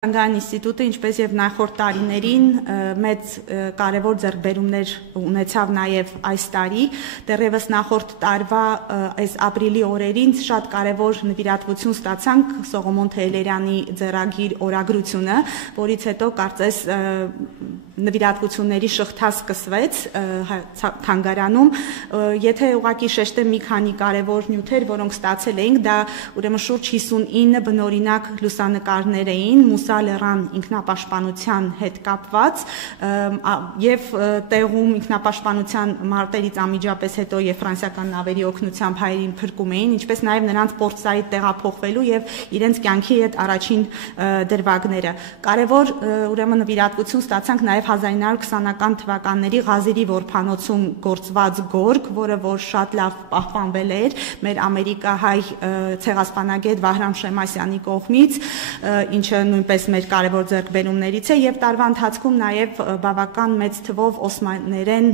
Թանգարան ինստիտուտը, ինչպես եւ նախորդ տարիներին, մեծ կարևոր ձեռքբերումներ ունեցավ նաեւ այս տարի, դեռևս նախորդ տարվա այս ապրիլի օրերին շատ կարևոր նվիրատվություն ստացանք Սողոմոն Թեհլերյանի ձեռագիր օրագրությունը, որից հետո կարծես նվիրատվությունների շղթա սկսվեց թանգարանում, եթե ուղղակի շեշտեմ մի քանի կարևոր նյութեր, որոնք ստացել էինք, դա ուրեմն շուրջ 59 բնօրինակ լուսանկարներ էին, Լեռան ինքնապաշտպանության հետ կապված եւ տեղում ինքնապաշտպանության մարտերից անմիջապես հետո եւ ֆրանսիական նավերի օգնությամբ հայերին փրկում էին, ինչպես նաեւ նրանց Պորտսայիդ տեղափոխվելու եւ իրենց կյանքի հետ առաջին դրվագները։ Կարևոր ուրեմն նվիրատվություն ստացանք նաեւ 1920-ական թվականների Ղազիրի որբանոցում գործված գորգ, որը որ շատ լավ պահպանվել էր մեր ամերիկահայ ցեղասպանագետ Վահրամ Շեմասյանի կողմից, ինչը նույնպես մեր կարևոր ձեռքբերումներից է եւ տարվա ընթացքում նաեւ բավական մեծ թվով օսմաներեն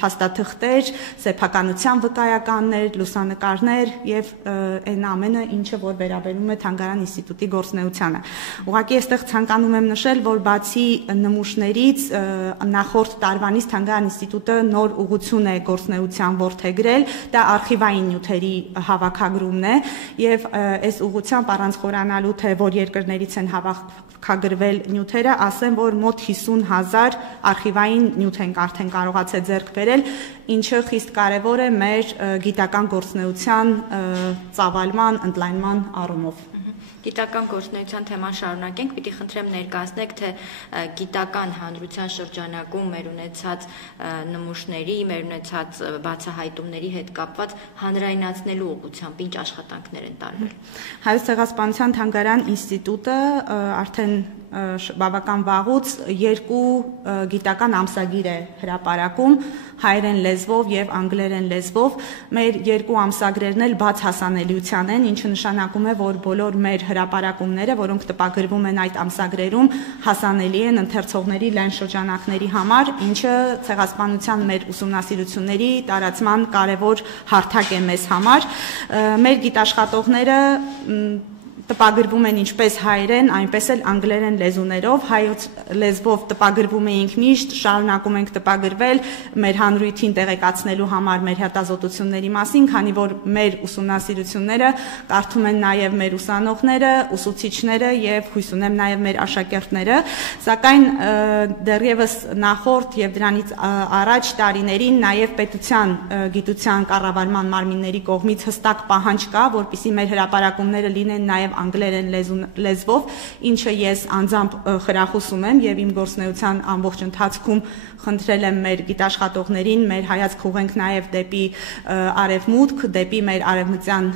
փաստաթղթեր, սեփականության վկայականներ, լուսանկարներ եւ այն ամենը, ինչը որ վերաբերում է Թանգարան ինստիտուտի գործունեությանը։ Ուղղակի այստեղ ցանկանում եմ նշել, որ բացի նմուշներից նախորդ տարվանից Թանգարան ինստիտուտը նոր ուղղություն է գործունեության որդեգրել, դա արխիվային նյութերի հավաքագրումն է եւ այս ուղղությամբ առանց խորանալու թե որ երկրներից են հավաքագրվել նյութերը, ասեմ, որ մոտ 50,000 արխիվային նյութ ենք արդեն կարողացել ձեռք բերել, ինչը խիստ կարևոր է մեր գիտական գործունեության ծավալման, ընդլայնման առումով։ Գիտական գործունեության թեման շարունակենք, պիտի խնդրեմ ներկայացնեք, թե գիտական հանրության շրջանակում մեր ունեցած նմուշների, մեր ունեցած բացահայտումների հետ կապված հանրայնացնելու ուղղությամբ ինչ աշխատանքներ են տարվել։ Հայոց ցեղասպանության թանգարան ինստիտուտը արդեն բավական վաղուց երկու գիտական ամսագիր է հրապարակում, հայերեն լեզվով եւ անգլերեն լեզվով։ Մեր երկու ամսագրերն էլ բաց հասանելիության են, ինչը նշանակում է, որ բոլոր մեր հրապարակումները, որոնք տպագրվում են այդ ամսագրերում, հասանելի են ընթերցողների լայն շրջանակների համար, ինչը ցեղասպանության մեր ուսումնասիրությունների տարածման կարևոր հարթակ է մեզ համար։ Մեր գիտաշխատողները տպագրվում են ինչպես հայերեն, այնպես էլ անգլերեն լեզուներով, հայոց լեզվով տպագրվում էինք միշտ, շարունակում ենք տպագրվել մեր հանրույթին տեղեկացնելու համար մեր հետազոտությունների մասին, քանի որ մեր ուսումնասիրությունները կարդում են նաև մեր ուսանողները, ուսուցիչները եւ հույս ունեմ նաև մեր աշակերտները, սակայն դեռևս նախորդ եւ դրանից առաջ տարիներին նաև պետության գիտության կառավարման մարմինների կողմից հստակ պահանջ կա, որպեսզի մեր հրապարակումները լինեն նաև անգլերեն լեզվով, ինչը ես անձամբ խրախուսում եմ եւ իմ գործունեության ամբողջ ընթացքում խնդրել եմ մեր գիտաշխատողներին, մեր հայացք ուղենք նաեւ դեպի արևմուտք, դեպի մեր արևմտյան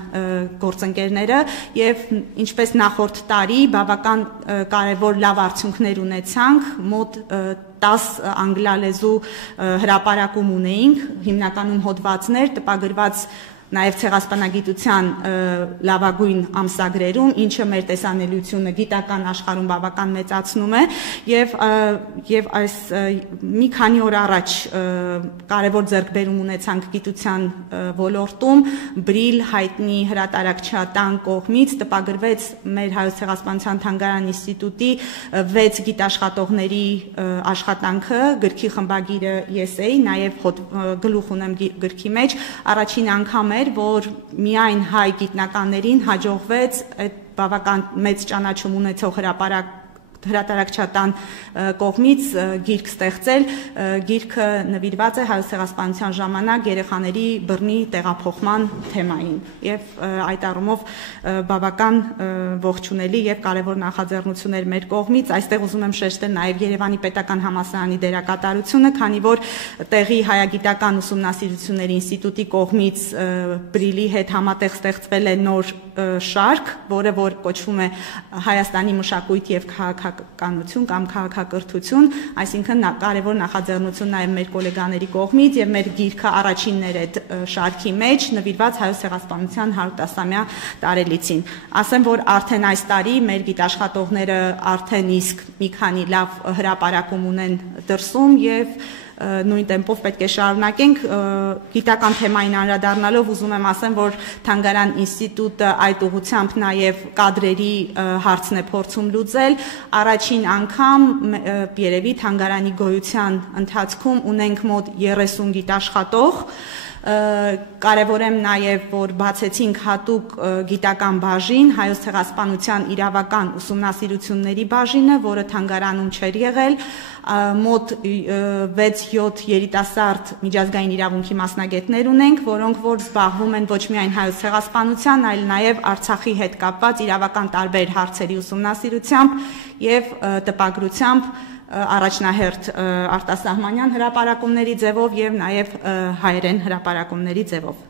գործընկերները եւ ինչպես նախորդ տարի բավական կարեւոր լավ արդյունքներ ունեցանք, մոտ 10 անգլալեզու հրապարակում ունեինք, հիմնականում հոդվածներ տպագրված նաև ցեղասպանագիտության լավագույն ամսագրերում, ինչը մեր տեսանելիությունը գիտական աշխարհում բավական մեծացնում է եւ այս մի քանի օր առաջ կարևոր ձեռքբերում ունեցանք գիտության ոլորտում, Բրիլ հայտնի հրատարակչատան կողմից տպագրվեց մեր Հայոց ցեղասպանության թանգարան ինստիտուտի 6 գիտաշխատողների աշխատանքը, գրքի խմբագիրը ես էի, նաև գլուխ ունեմ գրքի մեջ, առաջին անգամ որ միայն հայ գիտնականներին հաջողվեց այդ բավական մեծ ճանաչում ունեցող հրատարակչատան կողմից գիրք ստեղծել, գիրքը նվիրված է Հայոց ցեղասպանության ժամանակ երեխաների բռնի տեղափոխման թեմային եւ այդ առումով բավական ողջունելի եւ կարեւոր նախաձեռնություն էր մեր կողմից, այստեղ ուզում եմ շեշտել նաեւ Երևանի պետական համալսարանի դերակատարությունը, քանի որ տեղի հայագիտական ուսումնասիրությունների ինստիտուտի կողմից Բրիլի հետ համատեղ ստեղծվել է նոր շարք, որը որ կոչվում է Հայաստանի մշակույթ եւ քաղաքականություն կամ քաղաքակրթություն, այսինքն կարևոր նախաձեռնություն նաև մեր գոլեգաների կողմից եւ մեր գիրքը առաջինն էր այդ շարքի մեջ նվիրված Հայոց ցեղասպանության 110-ամյա տարելիցին։ Ասեմ, որ արդեն այս տարի մեր գիտաշխատողները արդեն իսկ մի քանի լավ հրապարակում ունեն դրսում եւ նույն տեմպով պետք է շարունակենք։ Գիտական թեմային անդրադառնալով ուզում եմ ասեմ, որ Թանգարան ինստիտուտը այդ ուղղությամբ նաև կադրերի հարցն է փորձում լուծել։ Առաջին անգամ երևի Թանգարանի գոյության ընթացքում ունենք մոտ 30 գիտաշխատող։ Կարևորեմ նաև, որ բացեցինք հատուկ գիտական բաժին, Հայոց ցեղասպանության իրավական ուսումնասիրությունների բաժինը, որը Թանգարանում չէր եղել, մոտ 6-7 երիտասարդ միջազգային իրավունքի մասնագետներ ունենք, որոնք որ զբաղվում են ոչ միայն հայոց ցեղասպանության, այլ նաև Արցախի հետ կապված իրավական տարբեր հարցերի ուսումնասիրությամբ եւ տպագրությամբ առաջնահերթ արտասահմանյան հրապարակումների ձևով եւ նաեւ հայերեն հրապարակումների ձևով։